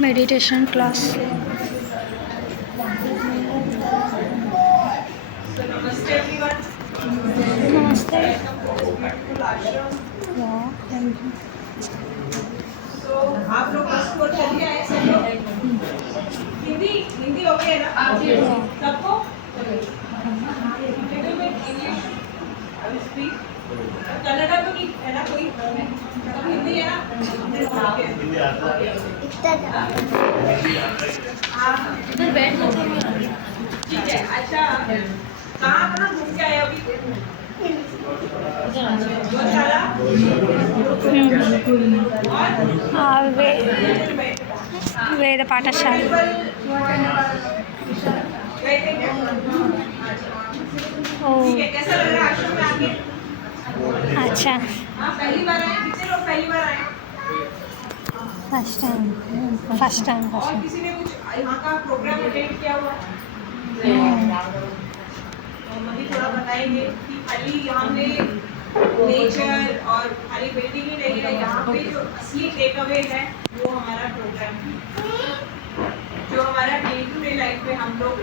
Meditation class नमस्ते नमस्ते तो आप लोग फ़र्स्ट फ्लोर चले आए सब लोग हिंदी हिंदी ओके है ना सबको little bit English I speak Kannada तो नहीं है ना कोई हिंदी है ना? इधर बैठ ठीक है अच्छा। कहाँ अपना घूम के आए अभी? हाँ, वेद पाठशाला। ठीक है कैसा लग रहा है? आश्रम में आके? अच्छा। पहली बार आए कितने लोग पहली बार आए फ़र्स्ट टाइम फ़र्स्ट टाइम और किसी ने कुछ यहाँ का प्रोग्राम अटेंड किया हुआ मम्मी थोड़ा बताएँगे कि खाली पे नेचर और खाली बिल्डिंग ही नहीं है यहाँ पे जो असली टेक अवे है वो हमारा प्रोग्राम है जो हमारा डे टू डे लाइफ में हम लोग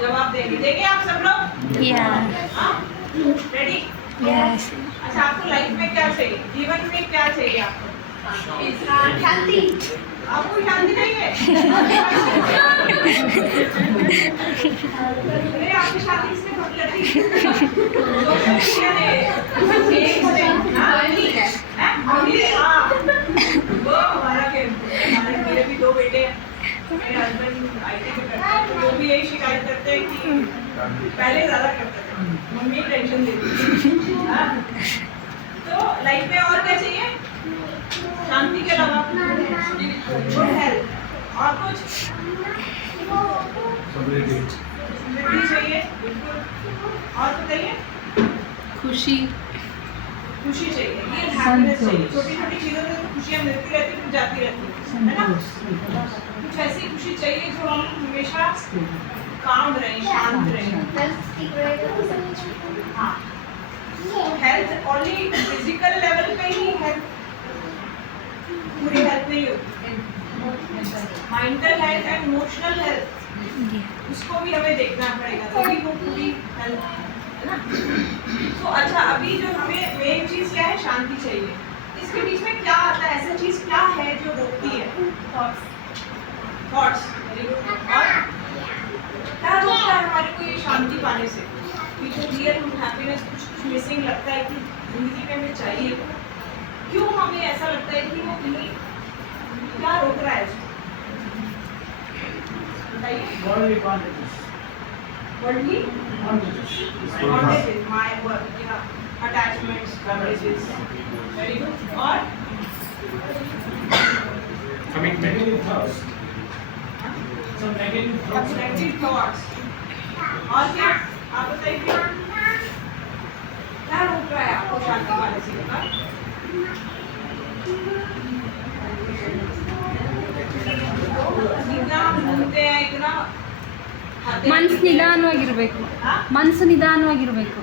जवाब देंगे देंगे आप सब लोग? या हाँ? रेडी यस अच्छा आपको लाइफ में क्या चाहिए? जीवन में क्या चाहिए आपको? शांति। आपको शांति नहीं है? अरे आपकी शादी किसने कब लगी हाँ? हैं? हाँ? वो हमारा के हमारे मेरे भी दो बेटे हैं। यही शिकायत करते हैं कि पहले ज़्यादा करते थे? तो लाइफ में और क्या चाहिए शांति के अलावा और बताइए खुशी। खुशी चाहिए। ये छोटी छोटी चीज़ों में तो खुशियाँ मिलती रहती हैं जाती रहती हैं। है ना? कुछ ऐसी खुशी चाहिए जो हम हमेशा काम रहें शांत रहें। हाँ हेल्थ ओनली फ़िज़िकल लेवल पे ही हेल्थ पूरी हेल्थ नहीं होती। Mental health and emotional health उसको भी हमें देखना पड़ेगा तभी वो पूरी हेल्थ है ना? तो अच्छा अभी जो हमें मेन चीज़ क्या है? शांति चाहिए। इसके बीच में क्या आता है? ऐसा चीज़ क्या है जो रोकती है? थॉट्स क्या रोकता है हमारे को ये शांति पाने से? कि जो रियल हैप्पीनेस कुछ कुछ मिसिंग लगता है कि ज़िंदगी में हमें चाहिए। क्यों हमें ऐसा लगता है कि वो कहीं क्या रोक रहा है बताइए. Worldly you know attachments bondages very good और Coming negative thoughts. Some negative thoughts. Negative thoughts और क्या आप बताइए क्या रोक रहा है आपको शांति पाने से बता इतना हम घूमते हैं इतना खाते ಮನ್ಸು पीते हैं। ನಿಧಾನವಾಗಿರ್ಬೇಕು हाँ? ಮನ್ಸು ನಿಧಾನವಾಗಿರ್ಬೇಕು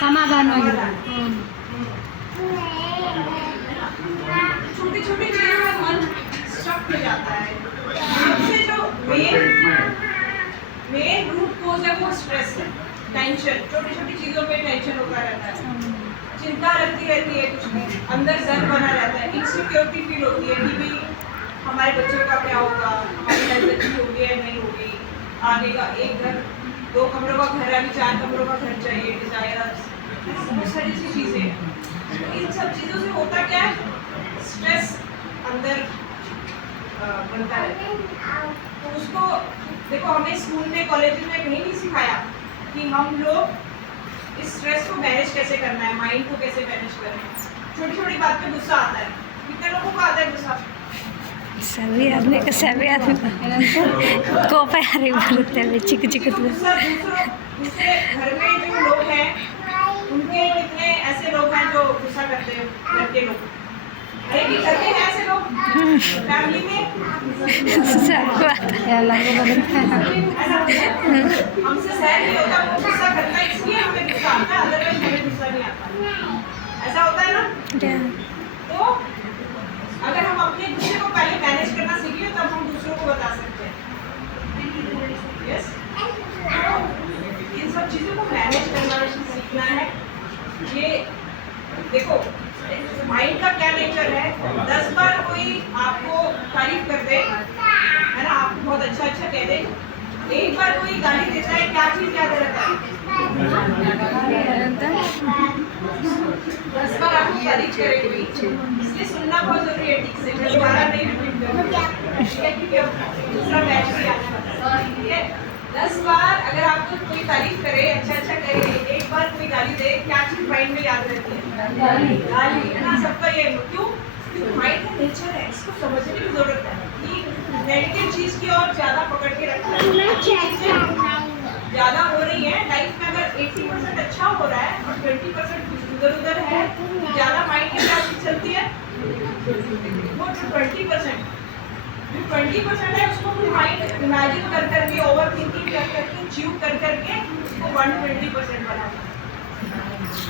ಸಮಾಧಾನವಾಗಿರ್ಬೇಕು मेन रूट कोज है वो स्ट्रेस है टेंशन छोटी छोटी चीज़ों पे टेंशन होता रहता है चिंता रहती रहती है कुछ अंदर जर बना रहता है इनसिक्योरिटी फील होती है कि भी हमारे बच्चों का क्या होगा? हमारी लाइफ अच्छी होगी या नहीं होगी? आगे का एक घर दो कमरों का घर अभी चार कमरों का घर चाहिए डिज़ायर बहुत सारी सी चीज़ें तो इन सब चीज़ों से होता क्या है? स्ट्रेस अंदर बनता है। तो उसको, देखो हमें स्कूल में कॉलेज में कहीं नहीं सिखाया कि हम लोग इस स्ट्रेस को मैनेज कैसे करना है माइंड को कैसे मैनेज करना है। छोटी छोटी बात पे गुस्सा आता है। कितने लोगों को आता है गुस्सा? सभी आदमी को सभी आदमी। को कोपे आ रही बोलते हैं चिक चिक तो। ऐसा होता है ना? तो अगर हम अपने गुस्से दस बार अगर आपको माइंड पकड़ के रखना ज़्यादा हो रही है लाइफ में अगर 80 परसेंट अच्छा हो रहा है और 20 परसेंट कुछ उधर उधर ज़्यादा माइंड में क्या चीज़ चलती है वो 20 परसेंट 20 परसेंट है, उसको फिर माइंड इमेजिन कर करके ओवर थिंकिंग कर करके च्यू कर करके, उसको 120 परसेंट बनाता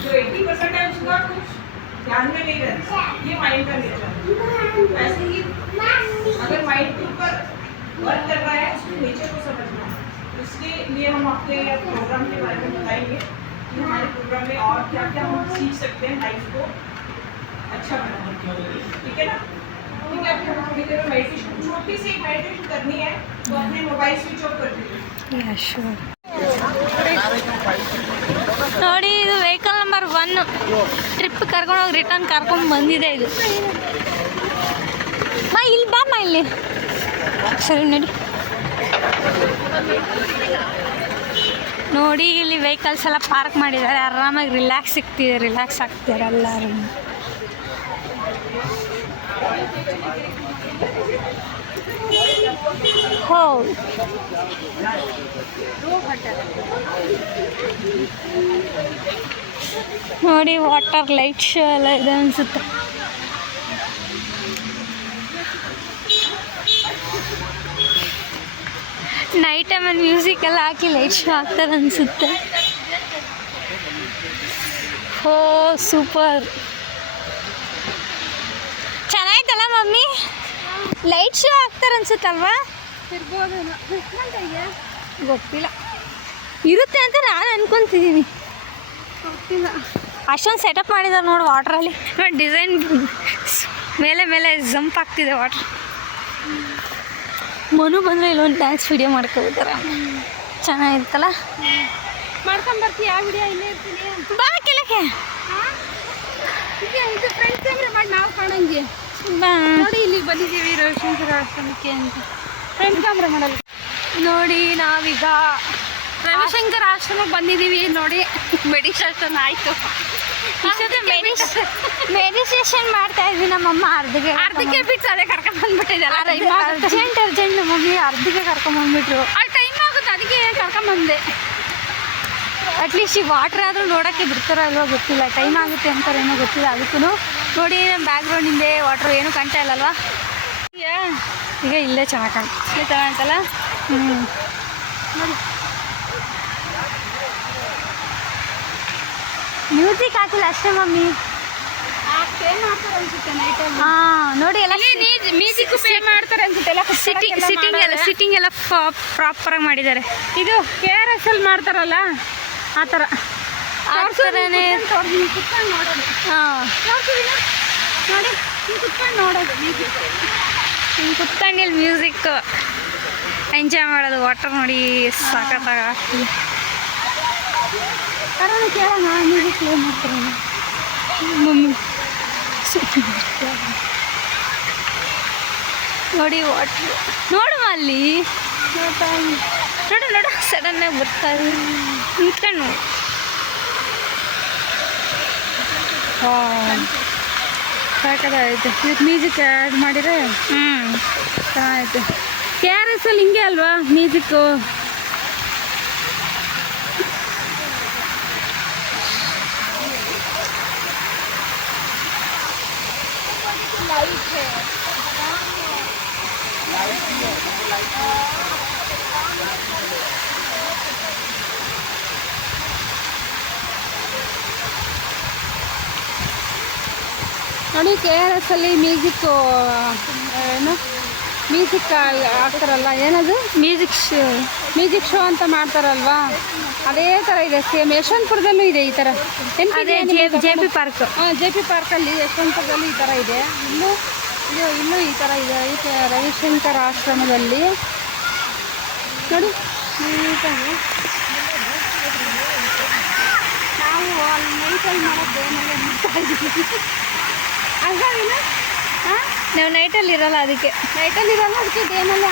जो 80 परसेंट है, उसका कुछ ध्यान में नहीं रहता। ये माइंड का नेचर वैसे ही अगर माइंड के ऊपर वर्क कर रहा है, उसके नेचर को समझना है। इसके लिए हम आपके प्रोग्राम के बारे में बताएँगे कि हमारे प्रोग्राम में और क्या क्या हम सीख सकते हैं लाइफ को अच्छा बनाने ठीक है ना? ठीक है अभी हम मेडिटेशन छोटी सी एक मेडिटेशन करनी है तो अपने मोबाइल स्विच ऑफ कर दीजिए ನೋಡಿ ಇದು ವೆಹಿಕಲ್ ನಂಬರ್ ಒನ್ ಟ್ರಿಪ್ ಕರ್ಕೊಂಡೋಗಿ ರಿಟರ್ನ್ ಕರ್ಕೊಂಡು ಬಂದಿದೆ ಇದು ಮಾ ಇಲ್ಲಿ ಬಾಮ್ಮ ಇಲ್ಲಿ ಸರಿ ನೋಡಿ ನೋಡಿ ಇಲ್ಲಿ ವೆಹಿಕಲ್ಸ್ ಎಲ್ಲ ಪಾರ್ಕ್ ಮಾಡಿದ್ದಾರೆ ಆರಾಮಾಗಿ ರಿಲ್ಯಾಕ್ಸ್ ಸಿಗ್ತಿದೆ ರಿಲ್ಯಾಕ್ಸ್ ಆಗ್ತಿದ್ದಾರೆ ಎಲ್ಲರೂ ಹೋ ನೋಡಿ ವಾಟರ್ ಲೈಟ್ ಶೋ ಎಲ್ಲ ಇದೆ ಅನ್ಸುತ್ತೆ. ನೈಟ್ ಟೈಮಲ್ಲಿ ಮ್ಯೂಸಿಕ್ ಎಲ್ಲ ಹಾಕಿ ಲೈಟ್ ಶೋ ಆಗ್ತದೆ ಅನ್ಸುತ್ತೆ. ಹೋ ಸೂಪರ್ ಚೆನ್ನಾಯ್ತಲ್ಲ ಮಮ್ಮಿ? ಲೈಟ್ ಶೋ ಆಗ್ತಾರೆ ಅನ್ಸುತ್ತಲ್ವಾ? ಗೊತ್ತಿಲ್ಲ. ಇರುತ್ತೆ ಅಂತ ನಾನು ಅನ್ಕೊಂತಿದ್ದೀನಿ ಅಷ್ಟೊಂದು ಸೆಟಪ್ ಮಾಡಿದಾರೆ ನೋಡಿ ವಾಟ್ರಲ್ಲಿ ಅಲ್ಲಿ. ಡಿಸೈನ್ ಮೇಲೆ ಮೇಲೆ ಜಂಪ್ ಆಗ್ತಿದೆ ವಾಟ್ರ್ ಮನು ಬಂದರೆ ಇಲ್ಲೊಂದು ಡ್ಯಾನ್ಸ್ ವಿಡಿಯೋ ಮಾಡ್ಕೊಳ್ತಾರೆ. ಚೆನ್ನಾಗಿರುತ್ತಲ್ಲ? ಮಾಡ್ಕೊಂಡ್ ಬರ್ತೀಯ? ಆ ವಿಡಿಯೋ ಇಲ್ಲೇ ಇರ್ತೀನಿ. ಬಾ ಹೀಗೆ ಇದು ಕ್ಯಾಮ್ರಾ ಮಾಡಿ ನಾವು ಕಾಣಂಗೆ. ನೋಡಿ ಇಲ್ಲಿ ಬಂದಿದ್ದೀವಿ ರವಿಶಂಕರ ಆಶ್ರಮಕ್ಕೆ ಅಂತ. ಫ್ರೆಂಡ್ ಕ್ಯಾಮ್ರಾ ಮಾಡಲ್ಲ. ನೋಡಿ ನಾವೀಗ ರವಿಶಂಕರ ಆಶ್ರಮಕ್ಕೆ ಬಂದಿದ್ದೀವಿ ನೋಡಿ. ಮೆಡಿಟೇಷನ್ ಆಯಿತು. ಮೆಡಿಟೇಷನ್ ಮಾಡ್ತಾ ಇದ್ವಿ ನಮ್ಮಮ್ಮ ಅರ್ಧಕ್ಕೆ ಅರ್ಧಕ್ಕೆ ಬಿಟ್ಟು ಅದೇ ಕರ್ಕೊಂಡ್ ಬಂದ್ಬಿಟ್ಟಿದ್ದಾರೆ ಅರ್ಜೆಂಟ್ ಅರ್ಜೆಂಟ್ ಮಮ್ಮಿ ಅರ್ಧಕ್ಕೆ ಕರ್ಕೊಂಬಂದ್ಬಿಟ್ರು ಆ ಟೈಮ್ ಆಗುತ್ತೆ ಅದಕ್ಕೆ ಕರ್ಕೊಂಬಂದೆ ಅಟ್ಲೀಸ್ಟ್ ಈ ವಾಟರ್ ಆದರೂ ನೋಡೋಕ್ಕೆ ಬಿಡ್ತಾರೋ ಅಲ್ವೋ ಗೊತ್ತಿಲ್ಲ. ಟೈಮ್ ಆಗುತ್ತೆ ಅಂತಾರೇನೋ ಗೊತ್ತಿಲ್ಲ. ಅದಕ್ಕೂ ನೋಡಿ ನಮ್ಮ ಬ್ಯಾಕ್ಗ್ರೌಂಡ್ ಹಿಂದೆ ವಾಟ್ರ್ ಏನು ಕಾಣ್ತಾ ಇಲ್ಲಲ್ವಾ? ಈಗ ಇಲ್ಲೇ ಚೆನ್ನಾಗಿ ಇಲ್ಲೇ ಚೆನ್ನಾಗಂತಲ್ಲ ಹ್ಞೂ ಮ್ಯೂಸಿಕ್ ಹಾಕಿಲ್ಲ ಅಷ್ಟೇ ಮಮ್ಮಿ. ನೋಡಿ ಎಲ್ಲ ಮ್ಯೂಸಿಕ್ ಪೇ ಮಾಡ್ತಾರೆ ಅನ್ಸುತ್ತೆ. ಎಲ್ಲ ಸಿಟ್ಟಿಂಗ್ ಸಿಟ್ಟಿಂಗ್ ಎಲ್ಲ ಸಿಟ್ಟಿಂಗ್ ಎಲ್ಲ ಪ್ರಾಪರಾಗಿ ಮಾಡಿದ್ದಾರೆ. ಇದು ಕೆ ಆರ್ ಎಸ್ ಅಲ್ಲಿ ಮಾಡ್ತಾರಲ್ಲ? ಆ ಥರ. ಥರನೇ ಕುತ್ಕೊಂಡು ನೋಡೋದು ಹಾಂ? ನೋಡಿ ಹಿಂಗ್ ಕುತ್ಕೊಂಡು ನೋಡೋದು music. ಹಿಂಗೆ ಕುತ್ಕೊಂಡು ಇಲ್ಲಿ ಮ್ಯೂಸಿಕ್ ಎಂಜಾಯ್ ಮಾಡೋದು ವಾಟರ್ ನೋಡಿ ಸಖತ್ತಾಗ ಆಗ್ತಿದೆ ಕೇಳೋಣ ಮ್ಯೂಸಿಕ್ ಪ್ಲೇ ಮಾಡ್ತಾರೆ ಮಮ್ಮಿ. ನೋಡಿ ವಾಟ್ರ್ ನೋಡುವ ಅಲ್ಲಿ. ನೋಡು ನೋಡು ಸಡನ್ನಾಗಿ ಬರ್ತಾರೆ ನಿಂತ್ಕೊಂಡು ನೋಡು. ವಾವ್. ಸಾಕದಾಯ್ತು ಇದಕ್ಕೆ ಮ್ಯೂಸಿಕ್ ಆ್ಯಡ್ ಮಾಡಿದ್ರೆ ಹ್ಞೂ ಚೆನ್ನಾಗೈತೆ ಕೆ ಆರ್ ಎಸ್ ಅಲ್ಲಿ ಹಿಂಗೆ ಅಲ್ವಾ ಮ್ಯೂಸಿಕ್ಕು ನೋಡಿ ಕೆ ಆರ್ ಎಸ್ ಅಲ್ಲಿ ಮ್ಯೂಸಿಕ್ ಏನು? ಮ್ಯೂಸಿಕ್ ಹಾಕ್ತಾರಲ್ಲ ಏನದು? ಮ್ಯೂಸಿಕ್ ಶೋ ಮ್ಯೂಸಿಕ್ ಶೋ ಅಂತ ಮಾಡ್ತಾರಲ್ವಾ? ಅದೇ ಥರ ಇದೆ ಸೇಮ್ ಯಶವಂತಪುರದಲ್ಲೂ ಇದೆ ಈ ಥರ. J P park J P ಪಾರ್ಕಲ್ಲಿ ಯಶವಂತಪುರದಲ್ಲಿ ಈ ಥರ ಇದೆ. ಇಲ್ಲೂ ಇದು ಇಲ್ಲೂ ಈ ಥರ ಇದೆ. ಈ ರವಿಶಂಕರ್ ಆಶ್ರಮದಲ್ಲಿ. ನೋಡಿ ನೀಟಾಗಿ. ನಾವು ಅಲ್ಲಿ ನೈಟಲ್ಲಿ ಮಾಡೋದು ಮುಟ್ತಾ ಇದ್ದೀವಿ. ಅಲ್ವೇನು ಹಾಂ ನಾವು ನೈಟಲ್ಲಿ ಇರೋಲ್ಲ ಅದಕ್ಕೆ. ನೈಟಲ್ಲಿ ಇರೋಲ್ಲ ಅದಕ್ಕೆ ಡೇನಲ್ಲಿ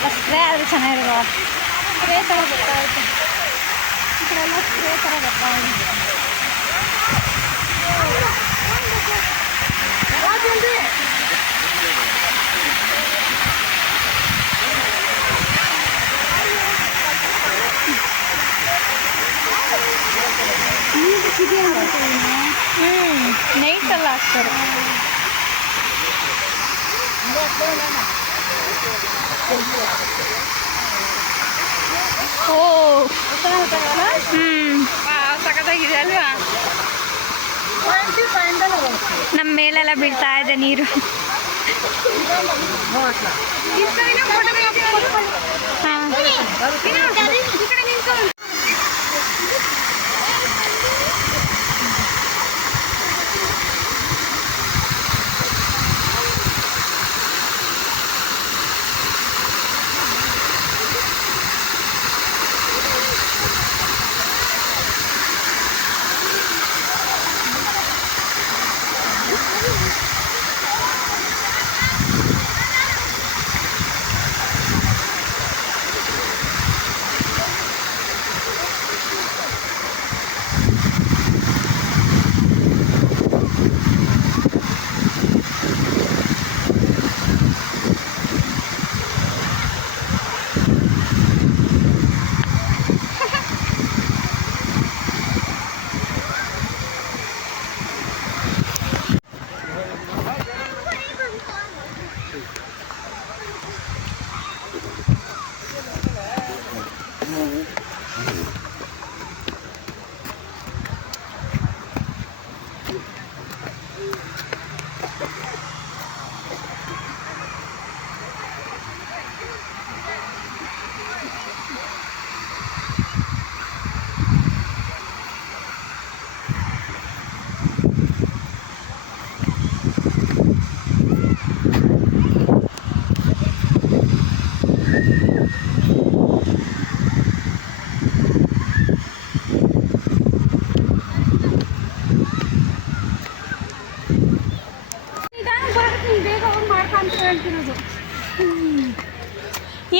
ಸ್ಪ್ರೇ ಆದರೆ ಚೆನ್ನಾಗಿರುವ ಸ್ಪ್ರೇ ಥರ ಬರ್ತಾ ಇದೆ ಈ ಕಡೆ ಎಲ್ಲ ಸ್ಪ್ರೇ ಥರ ಬರ್ತಾ ಇದೆ ನೀರು ಸಿಗಿ ಅನ್ಸುತ್ತೆ ಇನ್ನು. ಹ್ಞೂ ನೈಟಲ್ಲಿ ಹಾಕ್ತಾರೆ ಓ ಹ್ಮ್. ಸಖತ್ತಾಗಿದೆ ಅಲ್ವಾ ನಮ್ಮ ಮೇಲೆಲ್ಲ ಬೀಳ್ತಾ ಇದೆ ನೀರು. ಹಾಂ.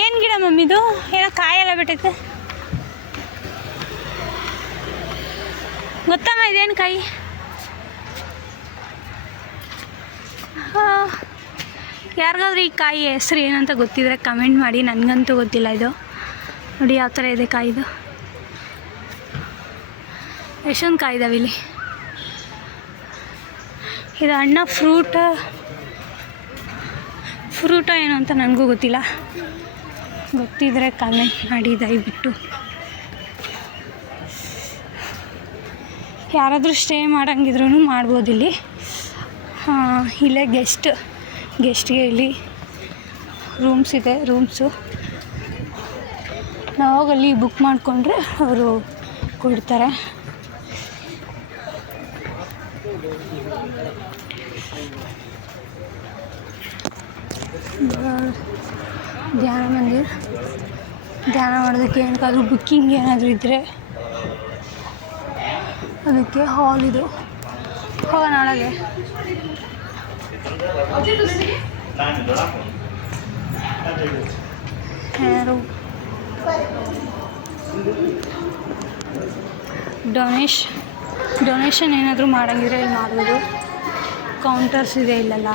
ಏನು ಗಿಡ ಮಮ್ಮಿದು ಏನೋ ಕಾಯೆಲ್ಲ ಬಿಟ್ಟೈತೆ ಗೊತ್ತಮ್ಮ ಇದೇನು ಕಾಯಿ? ಯಾರಿಗಾದ್ರೂ ಈ ಕಾಯಿ ಹೆಸ್ರು ಏನಂತ ಗೊತ್ತಿದ್ರೆ ಕಮೆಂಟ್ ಮಾಡಿ. ನನಗಂತೂ ಗೊತ್ತಿಲ್ಲ ಇದು. ನೋಡಿ ಯಾವ ಥರ ಇದೆ ಕಾಯಿದು ಎಷ್ಟೊಂದು ಕಾಯಿ ಇದಾವೆ ಇಲ್ಲಿ. ಇದು ಅಣ್ಣ ಫ್ರೂಟ ಫ್ರೂಟ ಏನು ಅಂತ ನನಗೂ ಗೊತ್ತಿಲ್ಲ. ಗೊತ್ತಿದ್ರೆ ಕಮೆಂಟ್ ಮಾಡಿ ದಯವಿಟ್ಟು. ಯಾರಾದರೂ ಸ್ಟೇ ಮಾಡಂಗಿದ್ರೂ ಮಾಡ್ಬೋದು ಇಲ್ಲಿ. ಇಲ್ಲೇ ಗೆಸ್ಟ್ ಗೆಸ್ಟ್ಗೆ ಇಲ್ಲಿ ರೂಮ್ಸ್ ಇದೆ ರೂಮ್ಸು ನಾವು ಅಲ್ಲಿ ಬುಕ್ ಮಾಡಿಕೊಂಡ್ರೆ ಅವರು ಕೊಡ್ತಾರೆ. ಧ್ಯಾನ ಮಂದಿರ. ಧ್ಯಾನ ಮಾಡೋದಕ್ಕೆ ಏನಕ್ಕಾದ್ರೂ ಬುಕ್ಕಿಂಗ್ ಏನಾದರೂ ಇದ್ದರೆ ಅದಕ್ಕೆ ಹಾಲ್ ಇದು. ಹೋಗೋಣ ಒಳಗೆ ಯಾರು? ಡೊನೇಶ್ ಡೊನೇಷನ್ ಏನಾದರೂ ಮಾಡಂಗಿದ್ರೆ ಇಲ್ಲಿ ಮಾಡ್ಬೋದು ಕೌಂಟರ್ಸ್ ಇದೆ ಇಲ್ಲೆಲ್ಲ.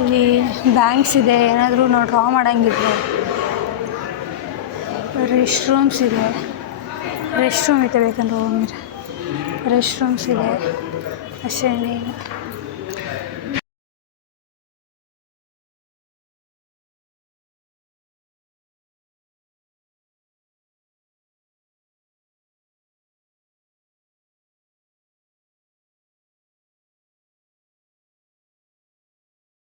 ಇಲ್ಲಿ ಬ್ಯಾಂಕ್ಸ್ ಇದೆ, ಏನಾದರೂ ನಾವು ಡ್ರಾ ಮಾಡಂಗಿದ್ರೆ. ರೆಸ್ಟ್ ರೂಮ್ಸ್ ಇದೆ. ರೆಸ್ಟ್ ರೂಮ್ ಇದೆ ಬೇಕಂದ್ರೆ ಹೋಗಂಗಿದ್ರೆ ರೆಸ್ಟ್ ರೂಮ್ಸ್ ಇದೆ. ಅಷ್ಟೇ